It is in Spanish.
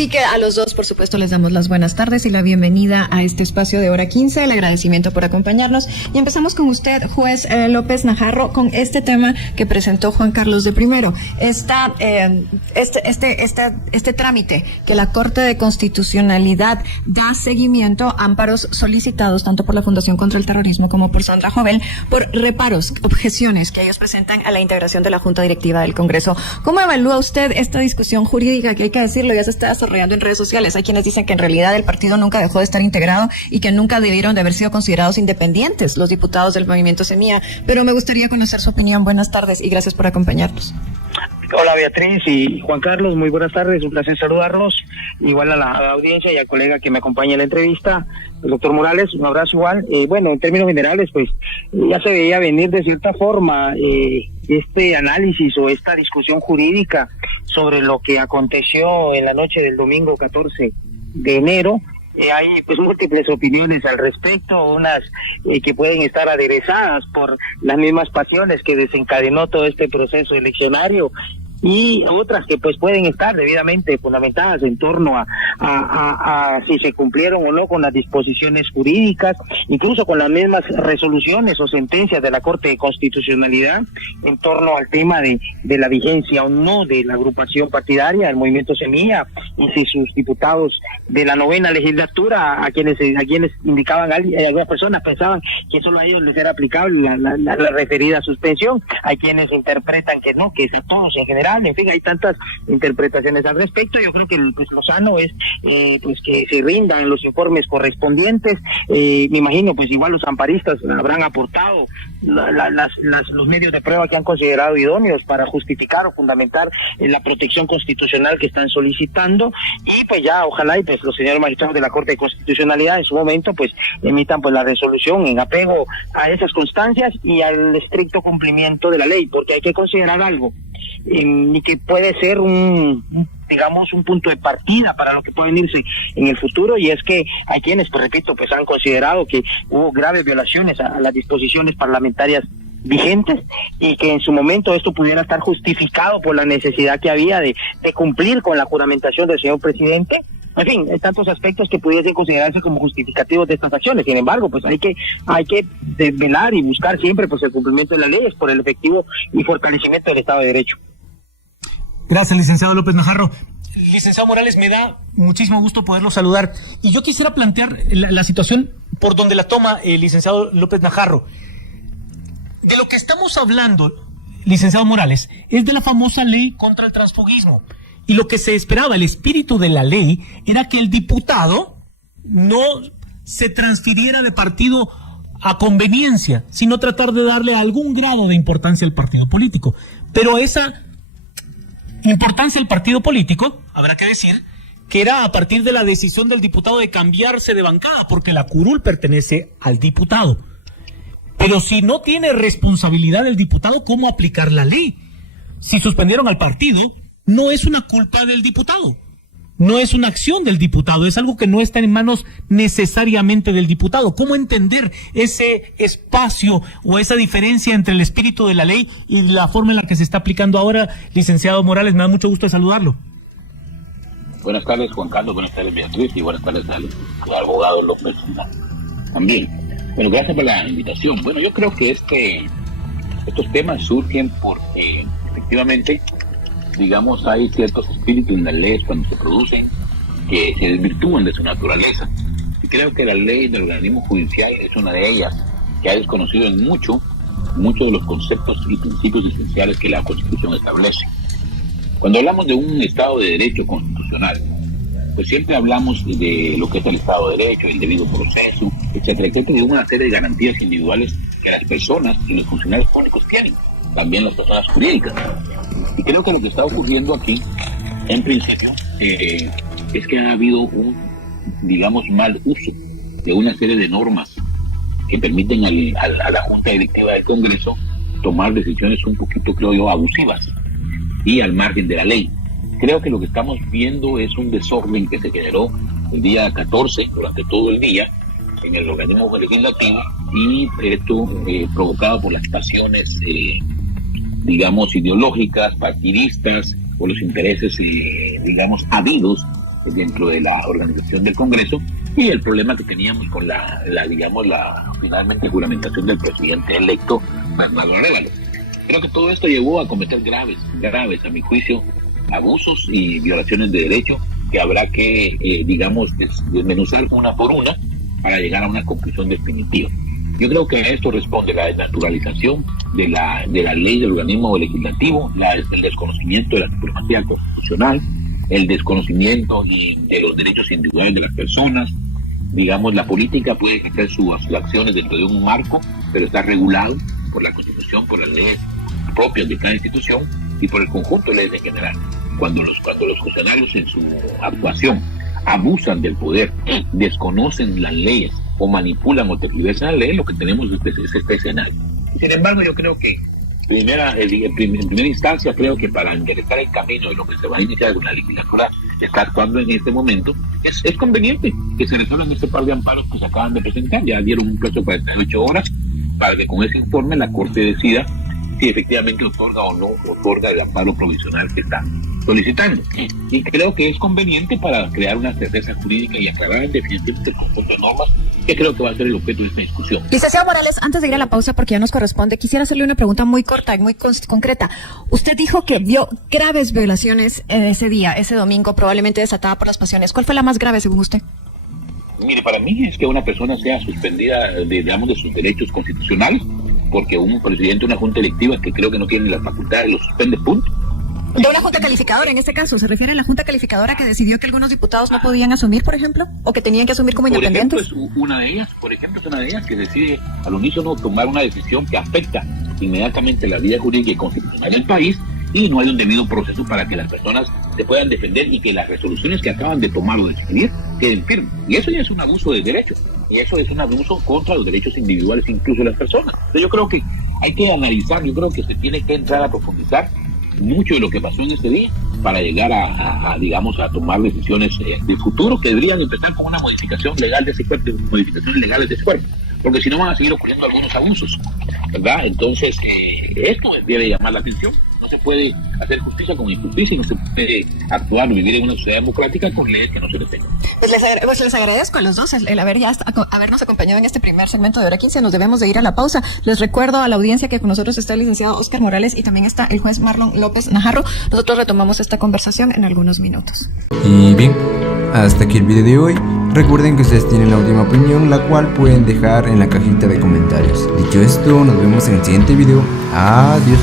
Así que a los dos, por supuesto, les damos las buenas tardes y la bienvenida a este espacio de Hora 15, el agradecimiento por acompañarnos. Y empezamos con usted, juez López Najarro, con este tema que presentó Juan Carlos de Primero. Este trámite que la Corte de Constitucionalidad da seguimiento a amparos solicitados tanto por la Fundación contra el Terrorismo como por Sandra Jovel por reparos, objeciones que ellos presentan a la integración de la Junta Directiva del Congreso. ¿Cómo evalúa usted esta discusión jurídica que hay que decirlo, ya se está desarrollando en redes sociales? Hay quienes dicen que en realidad el partido nunca dejó de estar integrado y que nunca debieron de haber sido considerados independientes los diputados del movimiento Semilla, pero me gustaría conocer su opinión. Buenas tardes y gracias por acompañarnos. Hola Beatriz y Juan Carlos, muy buenas tardes, un placer saludarlos, igual a la audiencia y al colega que me acompaña en la entrevista, el doctor Morales, un abrazo igual. Bueno, en términos generales, pues ya se veía venir de cierta forma este análisis o esta discusión jurídica sobre lo que aconteció en la noche del domingo 14 de enero. Hay pues múltiples opiniones al respecto, unas que pueden estar aderezadas por las mismas pasiones que desencadenó todo este proceso eleccionario y otras que pues pueden estar debidamente fundamentadas en torno a si se cumplieron o no con las disposiciones jurídicas, incluso con las mismas resoluciones o sentencias de la Corte de Constitucionalidad en torno al tema de la vigencia o no de la agrupación partidaria del Movimiento Semilla, y si sus diputados de la 9ª legislatura, a quienes indicaban, algunas personas pensaban que solo a ellos les era aplicable la referida suspensión, hay quienes interpretan que no, que es a todos en general. En fin, hay tantas interpretaciones al respecto. Yo creo que pues lo sano es pues que se rindan los informes correspondientes. Me imagino pues igual los amparistas habrán aportado los medios de prueba que han considerado idóneos para justificar o fundamentar la protección constitucional que están solicitando, y pues ya ojalá y pues los señores magistrados de la Corte de Constitucionalidad en su momento pues emitan pues la resolución en apego a esas constancias y al estricto cumplimiento de la ley, porque hay que considerar algo y que puede ser un punto de partida para lo que puede venirse en el futuro, y es que hay quienes, pues repito, pues han considerado que hubo graves violaciones a las disposiciones parlamentarias vigentes y que en su momento esto pudiera estar justificado por la necesidad que había de cumplir con la juramentación del señor presidente. En fin, hay tantos aspectos que pudiesen considerarse como justificativos de estas acciones. Sin embargo, pues hay que velar y buscar siempre pues el cumplimiento de las leyes por el efectivo y fortalecimiento del Estado de Derecho. Gracias, licenciado López Najarro. Licenciado Morales, me da muchísimo gusto poderlo saludar. Y yo quisiera plantear la situación por donde la toma el licenciado López Najarro. De lo que estamos hablando, licenciado Morales, es de la famosa ley contra el transfugismo. Y lo que se esperaba, el espíritu de la ley, era que el diputado no se transfiriera de partido a conveniencia, sino tratar de darle algún grado de importancia al partido político. Pero esa importancia al partido político, habrá que decir, que era a partir de la decisión del diputado de cambiarse de bancada, porque la curul pertenece al diputado. Pero si no tiene responsabilidad el diputado, ¿cómo aplicar la ley? Si suspendieron al partido, no es una culpa del diputado, no es una acción del diputado, es algo que no está en manos necesariamente del diputado. ¿Cómo entender ese espacio o esa diferencia entre el espíritu de la ley y la forma en la que se está aplicando ahora? Licenciado Morales, me da mucho gusto de saludarlo. Buenas tardes, Juan Carlos, buenas tardes, Beatriz, y buenas tardes al abogado López también. Bueno, gracias por la invitación. Bueno, yo creo que estos temas surgen porque efectivamente, digamos, hay ciertos espíritus en las leyes cuando se producen que se desvirtúan de su naturaleza. Y creo que la ley del organismo judicial es una de ellas, que ha desconocido en muchos de los conceptos y principios esenciales que la Constitución establece. Cuando hablamos de un Estado de Derecho constitucional, pues siempre hablamos de lo que es el Estado de Derecho, el debido proceso, etcétera, etcétera, de una serie de garantías individuales que las personas y los funcionarios públicos tienen, también las personas jurídicas. Y creo que lo que está ocurriendo aquí, en principio, es que ha habido un, digamos, mal uso de una serie de normas que permiten a la Junta Directiva del Congreso tomar decisiones un poquito, creo yo, abusivas y al margen de la ley. Creo que lo que estamos viendo es un desorden que se generó el día 14, durante todo el día, en el organismo legislativo, y esto provocado por las pasiones, digamos, ideológicas, partidistas, por los intereses, digamos, habidos dentro de la organización del Congreso y el problema que teníamos con la finalmente juramentación del presidente electo, Bernardo Arévalo. Creo que todo esto llevó a cometer graves, a mi juicio, abusos y violaciones de derecho que habrá que, desmenuzar una por una para llegar a una conclusión definitiva. Yo creo que a esto responde la desnaturalización de la ley del organismo legislativo, el desconocimiento de la supremacía constitucional, el desconocimiento de los derechos individuales de las personas. Digamos, la política puede hacer sus acciones dentro de un marco, pero está regulado por la Constitución, por las leyes propias de cada institución y por el conjunto de leyes en general. Cuando los funcionarios en su actuación abusan del poder, desconocen las leyes o manipulan o tergiversan la ley, lo que tenemos es este escenario. Sin embargo, yo creo que en primera instancia, creo que para enderezar el camino de lo que se va a iniciar con la legislatura está actuando en este momento, es conveniente que se resuelvan este par de amparos que se acaban de presentar. Ya dieron un plazo de 48 horas para que con ese informe la Corte decida si efectivamente otorga o no otorga el amparo provisional que está solicitando. Y creo que es conveniente para crear una certeza jurídica y aclarar en definitiva el conjunto de normas que creo que va a ser el objeto de esta discusión. Licenciado Morales, antes de ir a la pausa, porque ya nos corresponde, quisiera hacerle una pregunta muy corta y muy concreta. Usted dijo que vio graves violaciones ese día, ese domingo, probablemente desatada por las pasiones. ¿Cuál fue la más grave según usted? Mire, para mí es que una persona sea suspendida de sus derechos constitucionales, porque un presidente de una junta electiva que creo que no tiene la facultad lo suspende, punto. De una junta calificadora, en este caso, ¿se refiere a la junta calificadora que decidió que algunos diputados no podían asumir, por ejemplo? ¿O que tenían que asumir como independientes? Por ejemplo, es una de ellas que decide al unísono tomar una decisión que afecta inmediatamente la vida jurídica y constitucional del país, y no hay un debido proceso para que las personas se puedan defender y que las resoluciones que acaban de tomar o de escribir queden firmes. Y eso ya es un abuso de derechos, y eso es un abuso contra los derechos individuales incluso de las personas. Entonces yo creo que hay que analizar, yo creo que se tiene que entrar a profundizar mucho de lo que pasó en ese día para llegar a tomar decisiones de futuro que deberían empezar con una modificación legal de ese cuerpo, modificaciones legales de ese cuerpo, porque si no van a seguir ocurriendo algunos abusos, ¿verdad? Entonces, esto debe llamar la atención. No se puede hacer justicia con injusticia y no se puede actuar o vivir en una sociedad democrática con leyes que no se detengan. Pues les agradezco a los dos el habernos acompañado en este primer segmento de Hora 15. Nos debemos de ir a la pausa. Les recuerdo a la audiencia que con nosotros está el licenciado Óscar Morales y también está el juez Marlon López Najarro. Nosotros retomamos esta conversación en algunos minutos. Y bien, hasta aquí el video de hoy. Recuerden que ustedes tienen la última opinión, la cual pueden dejar en la cajita de comentarios. Dicho esto, nos vemos en el siguiente video. Adiós.